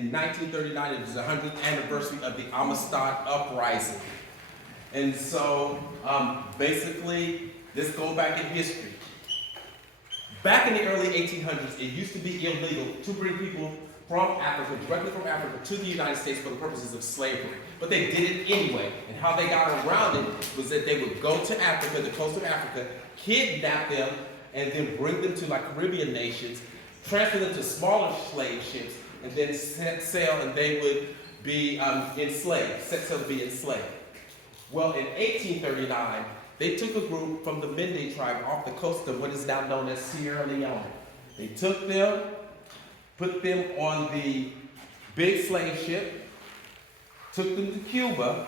in 1939, it was the 100th anniversary of the Amistad Uprising. And so, basically, let's go back in history. Back in the early 1800s, it used to be illegal to bring people from Africa, directly from Africa, to the United States for the purposes of slavery. But they did it anyway. And how they got around it was that they would go to Africa, the coast of Africa, kidnap them, and then bring them to like Caribbean nations, transfer them to smaller slave ships, and then set sail, and they would be enslaved, set sail to be enslaved. Well, in 1839, they took a group from the Mende tribe off the coast of what is now known as Sierra Leone. They took them, put them on the big slave ship, took them to Cuba,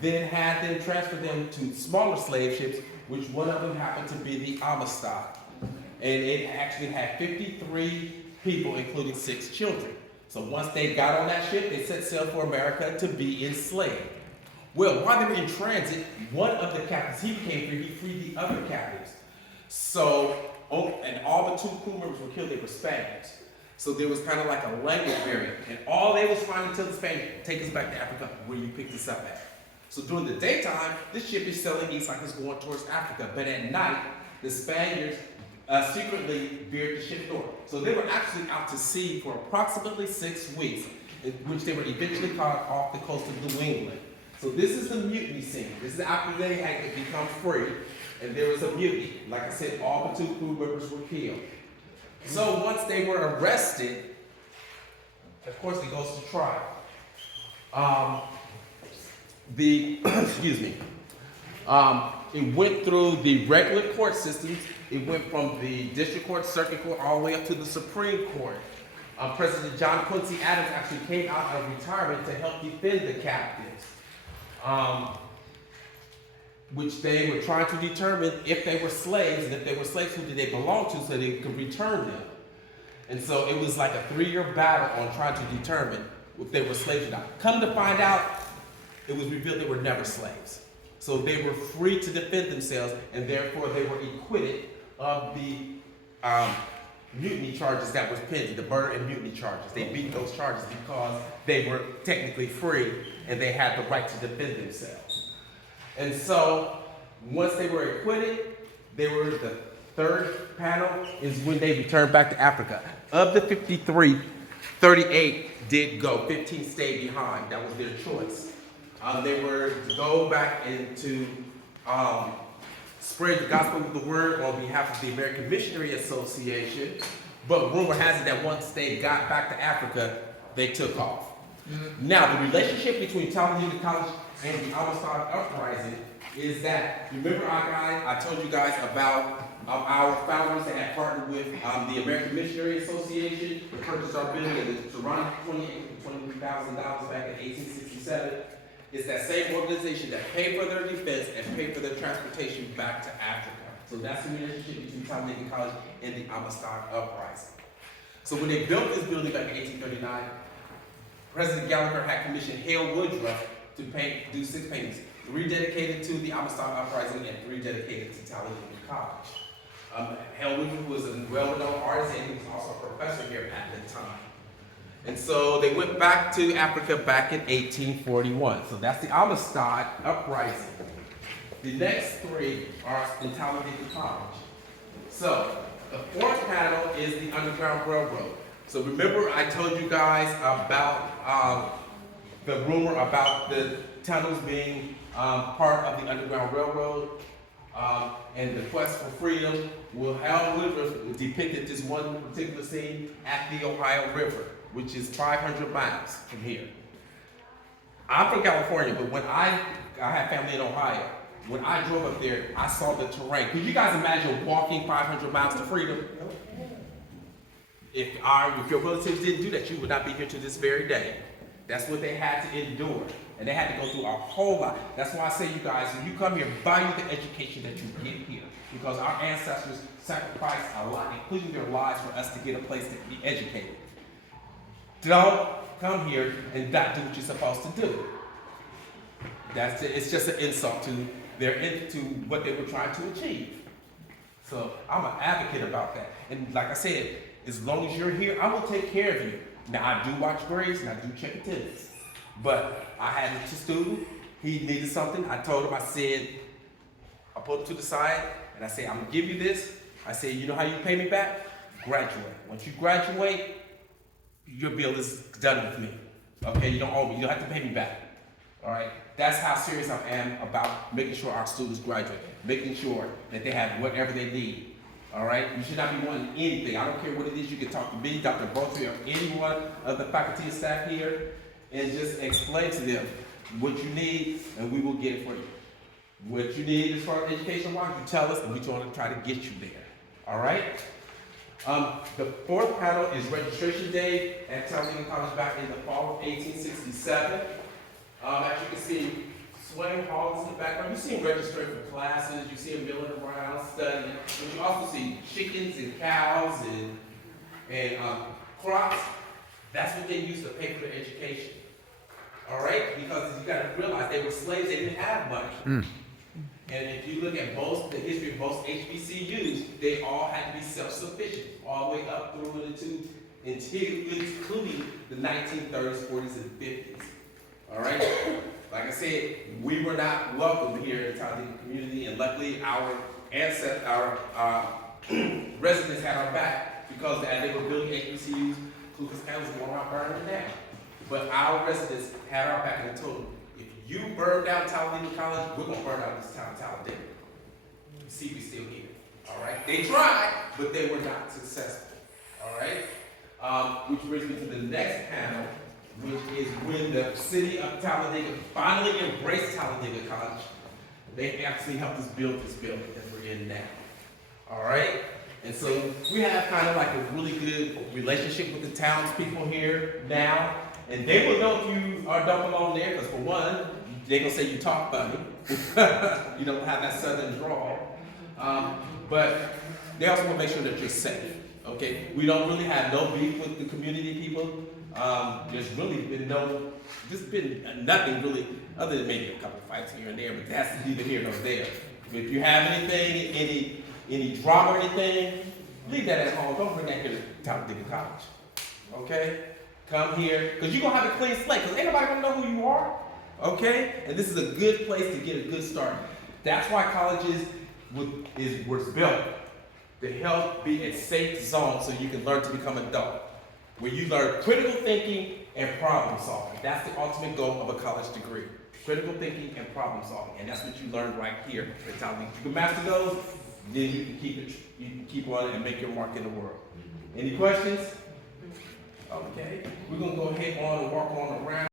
then had them transfer them to smaller slave ships, which one of them happened to be the Amistad. And it actually had 53 people, including 6 children. So once they got on that ship, they set sail for America to be enslaved. Well, while they were in transit, one of the captives, he became free, he freed the other captives. So, and all but 2 crew members were killed, they were Spaniards. So there was kind of like a language barrier. And all they was trying to tell the Spaniards, take us back to Africa, where you picked us up at. So during the daytime, this ship is sailing east like it's going towards Africa. But at night, the Spaniards secretly veered the ship north. So they were actually out to sea for approximately 6 weeks, in which they were eventually caught off the coast of New England. So this is the mutiny scene. This is after they had become free, and there was a mutiny. Like I said, all but 2 crew members were killed. So once they were arrested, of course it goes to trial. Excuse me. It went through the regular court systems. It went from the district court, circuit court, all the way up to the Supreme Court. President John Quincy Adams actually came out of retirement to help defend the captives, which they were trying to determine if they were slaves, and if they were slaves, who did they belong to, so they could return them. And so it was like a 3-year battle on trying to determine if they were slaves or not. Come to find out, it was revealed they were never slaves. So they were free to defend themselves, and therefore they were acquitted of the mutiny charges that was pending, the murder and mutiny charges. They beat those charges because they were technically free and they had the right to defend themselves. And so once they were acquitted, they were the 3rd panel is when they returned back to Africa. Of the 53, 38 did go, 15 stayed behind. That was their choice. They were to go back and to spread the gospel of the word on behalf of the American Missionary Association. But rumor has it that once they got back to Africa, they took off. Now, the relationship between Talladega College and the Amistad Uprising is that, remember I told you guys about our founders that had partnered with the American Missionary Association to purchase our building at the surrounding 28 for $23,000 back in 1867. It's that same organization that paid for their defense and paid for their transportation back to Africa. So that's the relationship between Talladega College and the Amistad Uprising. So when they built this building back in 1839, President Gallagher had commissioned Hale Woodruff to do 6 paintings, 3 dedicated to the Amistad Uprising and 3 dedicated to Talladega College. Hale Woodruff was a well-known artist, and he was also a professor here at the time. And so they went back to Africa back in 1841. So that's the Amistad Uprising. The next 3 are in Talladega College. So the 4th panel is the Underground Railroad. So remember I told you guys about the rumor about the tunnels being part of the Underground Railroad and the quest for freedom. Well, Hal Woodruff depicted this one particular scene at the Ohio River, which is 500 miles from here. I'm from California, but when I have family in Ohio, when I drove up there, I saw the terrain. Could you guys imagine walking 500 miles to freedom? If your relatives didn't do that, you would not be here to this very day. That's what they had to endure. And they had to go through a whole lot. That's why I say, you guys, when you come here, value the education that you get here. Because our ancestors sacrificed a lot, including their lives, for us to get a place to be educated. Don't come here and not do what you're supposed to do. It's just an insult to what they were trying to achieve. So I'm an advocate about that. And like I said, as long as you're here, I will take care of you. Now I do watch grades and I do check attendance. But I had a student, he needed something. I told him, I said, I pulled him to the side and I said, I'm gonna give you this. I said, you know how you pay me back? Graduate. Once you graduate, your bill is done with me. Okay, you don't owe me, you don't have to pay me back. All right, that's how serious I am about making sure our students graduate, making sure that they have whatever they need. All right, you should not be wanting anything. I don't care what it is. You can talk to me, Dr. Botry, or anyone of the faculty and staff here, and just explain to them what you need, and we will get it for you. What you need as far as education-wise, you tell us, and we're going to try to get you there. All right. The fourth panel is registration day at Talladega College back in the fall of 1867. As you can see, swimming halls in the background. You see them register for classes, you see them milling around, studying, but you also see chickens and cows and crops. That's what they used to pay for their education. All right? Because you got to realize they were slaves, they didn't have money. And if you look at the history of most HBCUs, they all had to be self-sufficient, all the way up through until including the 1930s, 40s, and 50s. All right? Like I said, we were not welcome here in the Talladega community, and luckily our residents had our back, because as they were building HBCUs, Ku Klux Klan was going around burning them down. But our residents had our back and told them, if you burn down Talladega College, we're going to burn down this town, Talladega. You see, we're still here. All right? They tried, but they were not successful. All right? Which brings me to the next panel, which is when the city of Talladega finally embraced Talladega College. They actually helped us build this building that we're in now. All right? And so we have kind of like a really good relationship with the townspeople here now. And they will know if you don't belong there, because for one, they're going to say you talk funny. You don't have that southern drawl. But they also want to make sure that you're safe. Okay? We don't really have no beef with the community people. There's really been nothing really, other than maybe a couple fights here and there, but that's neither here nor there. If you have anything, any drama or anything, leave that at home. Don't bring that here to Talladega College. Okay? Come here, because you're going to have a clean slate, because ain't nobody going to know who you are. Okay? And this is a good place to get a good start. That's why colleges was built, to help be a safe zone so you can learn to become an adult, where you learn critical thinking and problem solving. That's the ultimate goal of a college degree. Critical thinking and problem solving. And that's what you learn right here at Talladega. If you can master those, then you can keep on and make your mark in the world. Any questions? Okay. We're going to go ahead on and walk on around.